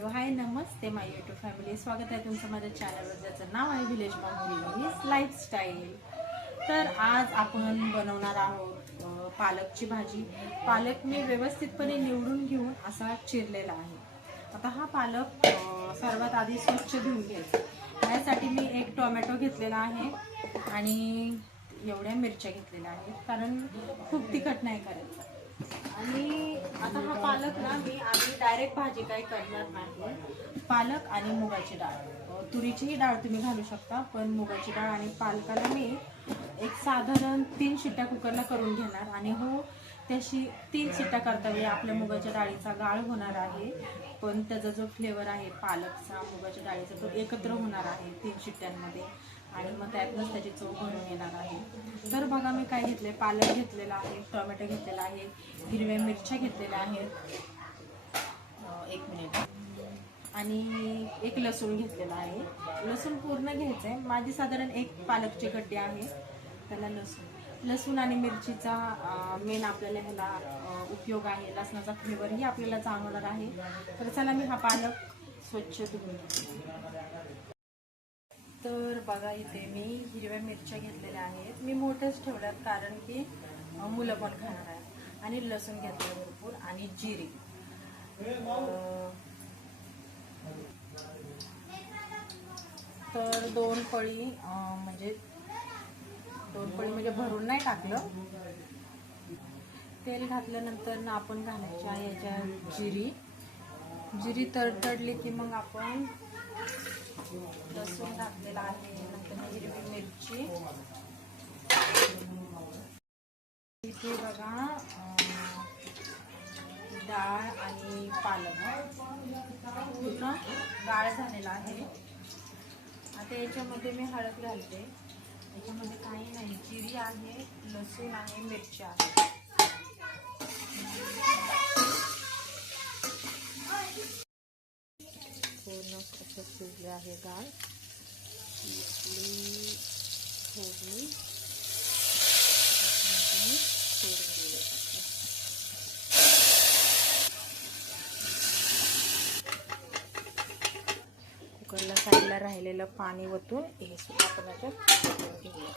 Hello hi नमस्ते माय YouTube family. स्वागत आहे तुमचं माझ्या चॅनलवर, ज्याचं नाव आहे विलेज मॉम लाईफस्टाईल. तर आज आपण बनवणार आहोत पालकची भाजी. पालक मी व्यवस्थितपणे निवडून घेऊन असा चिरलेला आहे. आता हा पालक सर्वात आधी स्वच्छ धुवून घ्यायचा. यासाठी मी एक टोमॅटो घेतलेला आहे आणि एवढ्या मिरच्या घेतलेल्या आहेत, कारण खूप तिखट नाही करायचं. आणि आता हा पालक ना मी आधी डायरेक्ट भाजी काही करणार नाही. पालक आणि मुगाची डाळ, तुरीचीही डाळ तुम्ही घालू शकता, पण मुगाची डाळ आणि पालकाला मी एक साधारण 3 शिट्ट्या कुकरला करून घेणार. आणि हो, त्याशी 3 शिट्ट्या करता वेळी आपल्या मुगाच्या डाळीचा गाळ होणार आहे, पण त्याचा जो फ्लेवर आहे पालकचा मुगाच्या डाळीचा तो एकत्र होणार आहे 3 शिट्ट्यांमध्ये, आणि मग त्यातनंच त्याची चव भरून येणार आहे. तर बघा मी काय घेतले, पालक घेतलेला आहे, टोमॅटो घेतलेला आहे, हिरव्या मिरच्या घेतलेल्या आहेत, 1 मिनिट, आणि एक लसूण घेतलेला आहे. लसूण पूर्ण घ्यायचं आहे. माझी साधारण 1 पालकचे गड्डे आहे, त्याला लसूण आणि मिरचीचा मेन आपल्याला ह्याला उपयोग आहे. लसणाचा फ्लेवरही आपल्याला जाणवणार आहे. तर चला मी हा पालक स्वच्छ धुवून घेते. तर बघा इथे मी हिरव्या मिरच्या घेतलेल्या आहेत. मी मोठ्याच ठेवल्यात, कारण की मुलं पण खाणार आहेत. आणि लसूण घेतलं भरपूर, आणि जिरे. तर 2 पळी म्हणजे भरून नाही टाकलं. तेल घातल्यानंतर ना आपण घालायची आहे याच्यात जिरी तडतडली की मग आपण लसूण घातलेला आहे, नंतर हिरवी मिरची. इथे बघा डाळ आणि पालक पूर्ण डाळ झालेला आहे. आता याच्यामध्ये मी हळद घालते. याच्यामध्ये काही नाही, जिरी आहे, लसूण आहे, मिरची आहे. पूर्ण असं शिजले आहे डाळ. थोडी कुकरला साईडला राहिलेलं पाणी वतून हे सुद्धा आपण याच्यात घेऊया.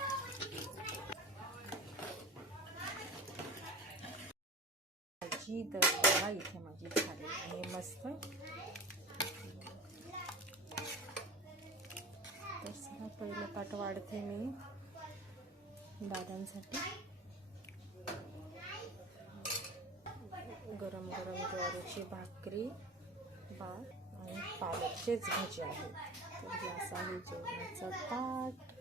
भाजी तर बघा इथे माझी झाली आहे मस्त. तर पहिलं ताट वाढते मी दादांसाठी. गरम गरम ज्वारीची भाकरी, भात आणि पालकचेच भाजी आहे. तर हे असं आहे जेवणाचं ताट.